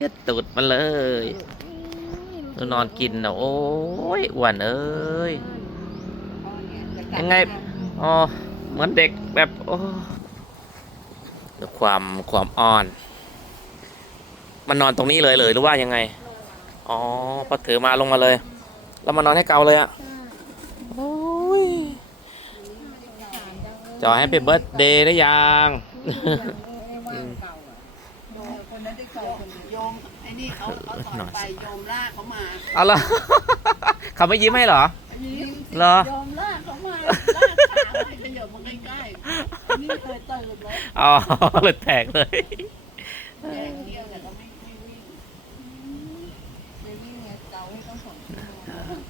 เย็ดตูดมันเลยนอนกินนะโอ้ยอ้วนเอ้ย ยังไง อ๋อ เหมือนเด็กแบบโอ้ความความอ่อน มันนอนตรงนี้เลยเลยหรือว่ายังไง อ๋อพอถือมาลงมาเลย แล้วมานอนให้เกาเลยอะโอ้ยจอให้เป็นเบิร์ดเดย์ได้ยัง คนนั้นได้เก่าคนโยมไอ้นี่ เขาเขาสอนไปโยมลากเขามาเอาละ เขาไม่ยิ้มให้เหรอ ยิ้มเหรอ โยมลากเขามาลากขาให้ขยับมาใกล้ๆนี่เคยตื่นเลยอ๋อเลยแตกเลย แดงเดียวแต่ก็ไม่ไม่วิ่งไม่วิ่งไงเกาให้ต้องสองชั่วโมง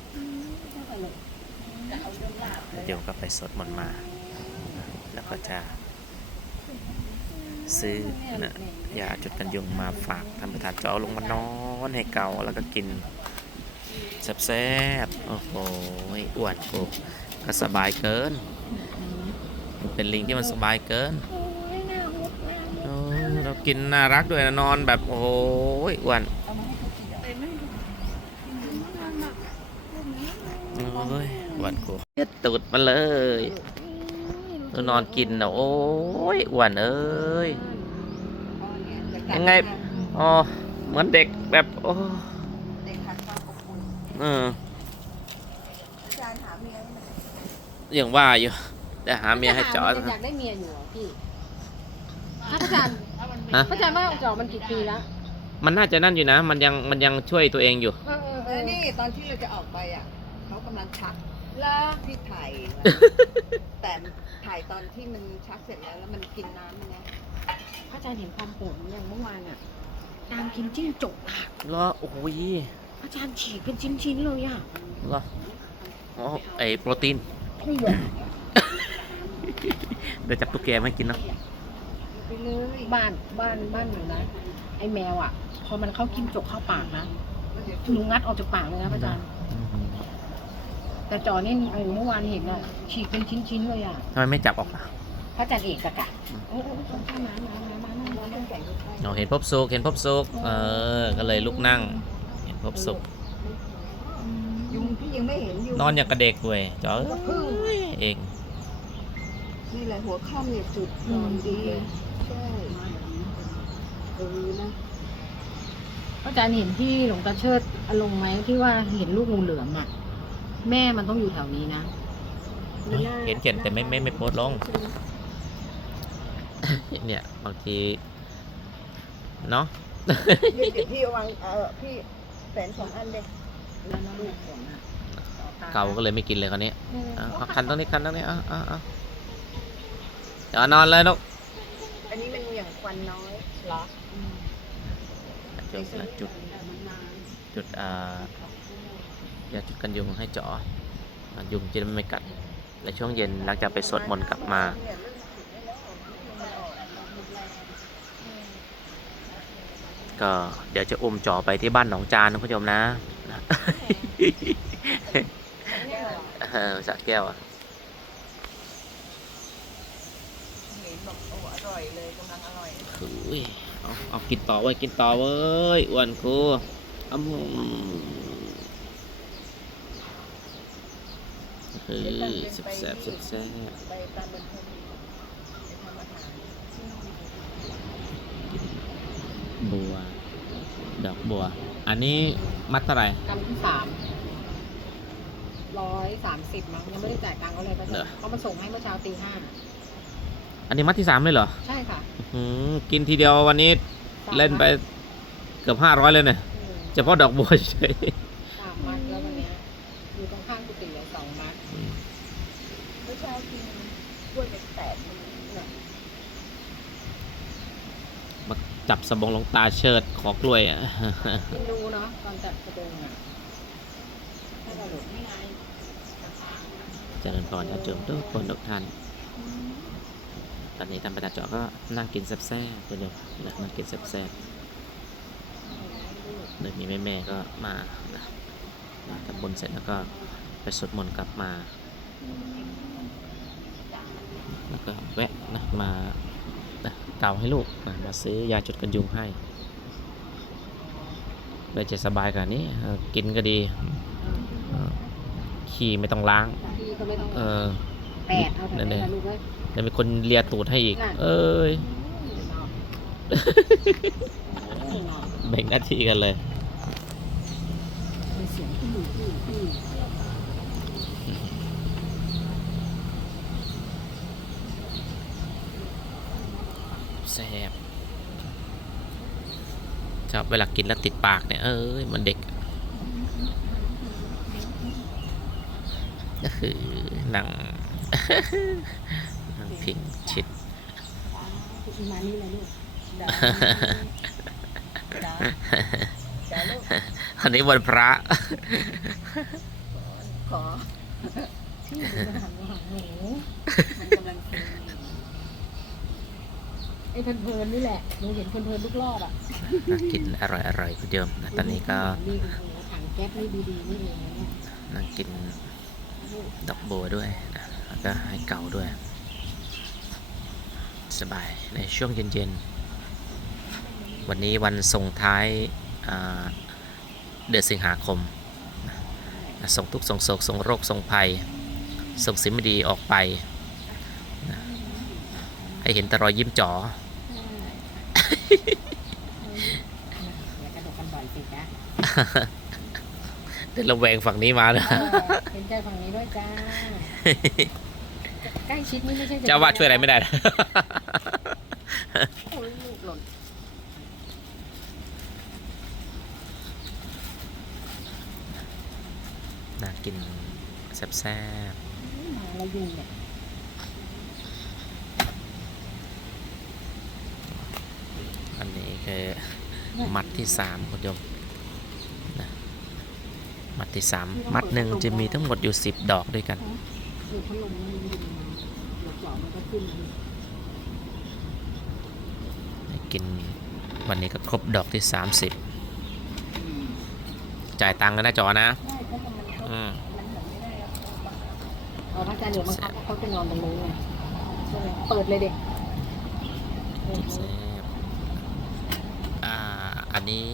จะเอาโยมลากเดี๋ยวก็ไปสดมันต์มา แล้วก็จะ ซื้อนะยาจุดกันยุงมาฝากท่านประธานจะเอาลงมานอนให้เกาแล้วก็กินแซ่บๆโอ้โหอ้วนกูก็สบายเกิน เป็นลิงที่มันสบายเกินโอ้เรากินน่ารักด้วยนะนอนแบบโอ้โหอ้วนโอ้ยอ้วนกูเย็ดตูดมันเลย นอนกินนะโอ้ยอ้วนเอ้ย ยังไง อ๋อ เหมือนเด็กแบบโอ้เด็กขาดความอบอุ่นเอออาจารย์หาเมียให้มันอย่างว่าอยู่ แต่หาเมียให้จอดอยากได้เมียอยู่เหรอพี่ถ้าพระอาจารย์ฮะพระอาจารย์ว่าจอมันกี่ปีแล้วมันน่าจะนั่นอยู่นะ มันยังมันยังช่วยตัวเองอยู่ เออเออเออนี่ตอนที่เราจะออกไปอะเขากำลังชัก แล้วที่ถ่ายแต่ถ่ายตอนที่มันชักเสร็จแล้วแล้วมันกินน้ำมันนะพระอาจารย์เห็นความโหดอย่างเมื่อวานอะตามกินจิ้งจกอะเหรอโอ้ยพระอาจารย์ฉีกเป็นชิ้นๆเลยอะเหรออ๋อไอโปรตีนไม่หยดเดี๋ยวจับตุ๊กแกมาให้กินเนาะไปเลยบ้านบ้านบ้านหนูนะไอ้แมวอะ พอมันเข้าจิ้งจกเข้าปากนะหนูงัดออกจากปากเลยนะพระอาจารย์ แต่จอนี่เออเมื่อวานเห็นอะฉีกเป็นชิ้นๆเลยอะทำไมไม่จับออกล่ะพระอาจารย์เอกกะกะเออเออเออมามามามามามาต้องแข่งกันไปเราเห็นพบสุกเห็นพบสุกเออ ก็เลยลุกนั่ง เห็นพบสุกยุงพี่ยังไม่เห็นยุงนอนอย่างกระเด็กเว้ยจอเอ้ยเองนี่แหละหัวค่ำเนี่ยจุดนอนดีใช่เออนะพระอาจารย์เห็นที่หลวงตาเชิดอารมณ์ไหมที่ว่าเห็นลูกงูเหลือมอะ แม่มันต้องอยู่แถวนี้นะเห็นเขียนแต่ไม่ไม่ไม่โพสต์ลง เนี่ยบางทีเนาะเดี๋ยวพี่เอาวางเออพี่แสนสองอันเด็กเก่าก็เลยไม่กินเลยคราวนี้อะเอาคันตรงนี้คันตรงนี้อะอะอะเดี๋ยวนอนเลยนกอันนี้มันอย่างควันน้อยเหรอจุดนะจุดจุดอ่า ยาจุดกันยุงให้เจาะอะยุงจะได้ไม่กัดในช่วงเย็นหลังจากไปสวดมนต์กลับมาก็เดี๋ยวจะอุ้มจอไปที่บ้านหนองจานนะคุณผู้ชมนะนะเออสระแก้วอะเห็นบอกโอ้อร่อยเลยกำลังอร่อยคือเอาเอากินต่อเว้ย กินต่อเว้ยอ้วนกูอ้ำ คือแซ่บแซ่บแซ่บแซ่บไปตามบนพรมไปทำอาหารบัว ดอกบัว อันนี้มัดเท่าไหร่กำที่สามร้อยสามสิบมั้งยังไม่ได้จ่ายตังค์เขาเลยพระอาเหรจาอรย์เขามาส่งให้เมื่อเช้าตีห้าอันนี้มัดที่สามเลยเหรอ ใช่ค่ะอื้อหือกินทีเดียววันนี้สามเล่นไปเกือบห้าร้อยเลยเนี่ยอืมเฉพาะดอกบัวเฉย สามมัดแล้ววันเนี้ยอยู่ตรงข้างกุฏิเหลือสองมัด เมื่อเช้ากินกล้วยเป็นแปดมันเนี่ย มา จับสบงลงตาเชิดขอกล้วยอะกินดูเนาะตอนจัดกระดงอะให้เราหลุดไม่ไงเจริญพรญาติโยมทุกคนทุกท่าน ตอนนี้ท่านประธาเจาะก็นั่งกินแซ่บๆคุณโยนะนั่งกินแซ่บๆโดยมีแม่ๆก็มานะมาทำบุญเสร็จแล้วก็ไปสวดมนต์กลับมา แล้วก็แวะนะมา นะเก่าให้ลูกนะมาซื้อยาจุดกันยุงให้เลยจะสบายกว่านี้เออกินก็ดีเออขี่ไม่ต้องล้างพี่ก็ไม่ต้องเออแปดเอาแต่นั่นเองแม่ลูกเอ้ยแล้วมีคนเลียตูดให้อีกน่ะเอ้ยเนาะแบ่งหน้าที่กันเลยมีเสียงอื้ออื้ออื้อ แซ่บชอบเวลากินแล้วติดปากเนี่ยเอ้ยมันเด็กก็คือหนังหนังพิงชิดมานี่เลยลูกจ้าจ้าจ้าลูกอันนี้วันพระ ขอที่หนูหันมาหาหนูมันกำลังกินอยู่ ไอ้เพลินๆนี่แหละหนูเห็นเพลินๆทุกรอบอะน่ากินอร่อยอร่อยคุณโยมนะตอนนี้ก็นี่โอ้โหถังแก๊สนี่ดีๆนี่เองนะเนี่ยนั่งกินดอกบัวด้วยนะแล้วก็ให้เก่าด้วย สบายในช่วงเย็นๆ วันนี้วันส่งท้ายอ่าเดือนสิงหาคมนะส่งทุกข์ส่งโศกส่งโรคส่งภัย ส่งสิ่งไม่ดีออกไปนะให้เห็นแต่รอยยิ้มจ๋อ อย่ากระดกกันบ่อยสิจ้ะเดินระแวงฝั่งนี้มาเลยเออเห็นใจฝั่งนี้ด้วยจ้า ใกล้ชิดนี่ไม่ใช่เจ้าว่าช่วยอะไรไม่ได้นะ โอ้ยลูกหล่นน่ากินแซ่บๆมาแล้วยุงเนี่ย ๆ อันนี้คือมัดที่สามคุณโยมนะมัดที่สามมัดหนึ่งจะมีทั้งหมดอยู่สิบดอกด้วยกันลูกพัดลมมันยุงมาหลบเจาะมันก็ขึ้นมากินวันนี้ก็ครบดอกที่30จ่ายตังค์กันนะจอนะใช่เพราะมันเขาอืมมันแบบไม่ได้แล้วเอาพระอาจารย์เดี๋ยวมันเขาเขาจะนอนตรงนู้นไงใช่ไหมเปิดเลยเด็กแซ่บอ่า อันนี้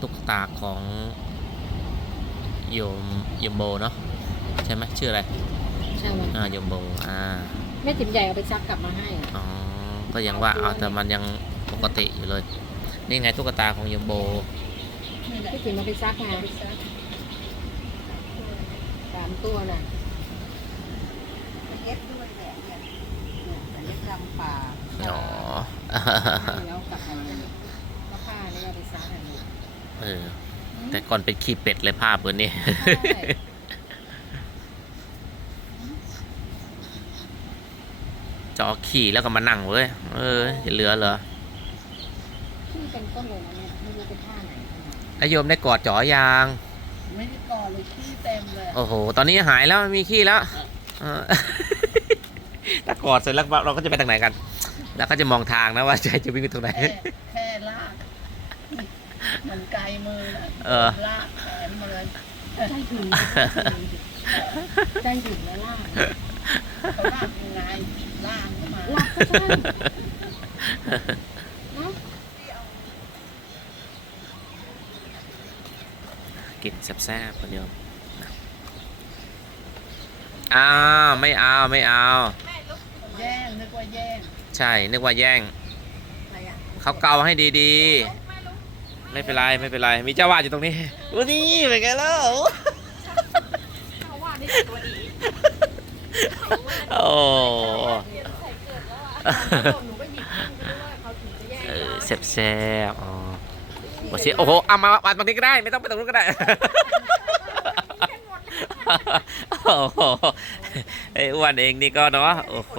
ตุ๊กตาของโยมโยมโบเนาะใช่ไหมชื่ออะไรใช่ไหมอ่าโยมโบอ่าแม่ติ๋มใหญ่เอาไปซักกลับมาให้อ๋อก็ยังว่าเอาแต่มันยังปกติอยู่เลย นี่ไงตุ๊กตาของโยมโบนี่แหละพี่ติ๋มเอาไปซักไงไปซักสามตัวน่ะเอฟด้วยแหละเนี่ยเนี่ยแต่เล็กลำป่าอ๋อแล้วกลับมาเลยแล้ว ผ้านี่ก็เอาไปซักอะลูกเออ แต่ก่อนเป็นขี้เป็ดเลยภาพเบอร์นี้ใช่จอขี่แล้วก็มานั่งเว้ย เออจะเหลือเหรอที่เป็นต้นเลยนะเนี่ยไม่รู้เป็นท่าไหนนายโยมได้กอดจอยาง ไม่ได้ก่อเลยขี้เต็มเลยโอ้โห ตอนนี้หายแล้วไม่มีขี้แล้วเออ ถ้ากอดเสร็จแล้วเราก็จะไปทางไหนกัน แล้วก็จะมองทางนะว่าใจจะวิ่งไปตรงไหน แค่แค่ ลากมันไกลมือนะเออ ลากแขนมาเลยใจถึงใจถึงแล้วล่ะเขาลากยังไงลากเข้ามาหลับก็ใช่เนาะกินแซ่บๆคนเดียวนะอ้าวไม่เอาไม่เอา แย่งนึกว่าแย่งใช่นึกว่าแย่ง อะไรอะ เขาเกาให้ดีๆ ไม่เป็นไรไม่เป็นไรมีเจ้าวาดอยู่ตรงนี้อู้นี่เป็นไงแล้วเขาว่านี่ตัวอีโอ้หนูก็หยิบขึ้นไปด้วยเขาถึงจะแย่งเออแซ่บๆอ๋อโอ้เชโอ้โหเอามามาตรงนี้ก็ได้ ไม่ต้องไปตรงนู้นก็ได้โอ้โหไอ้อ้วนเองนี่ก็เนาะโอ้โห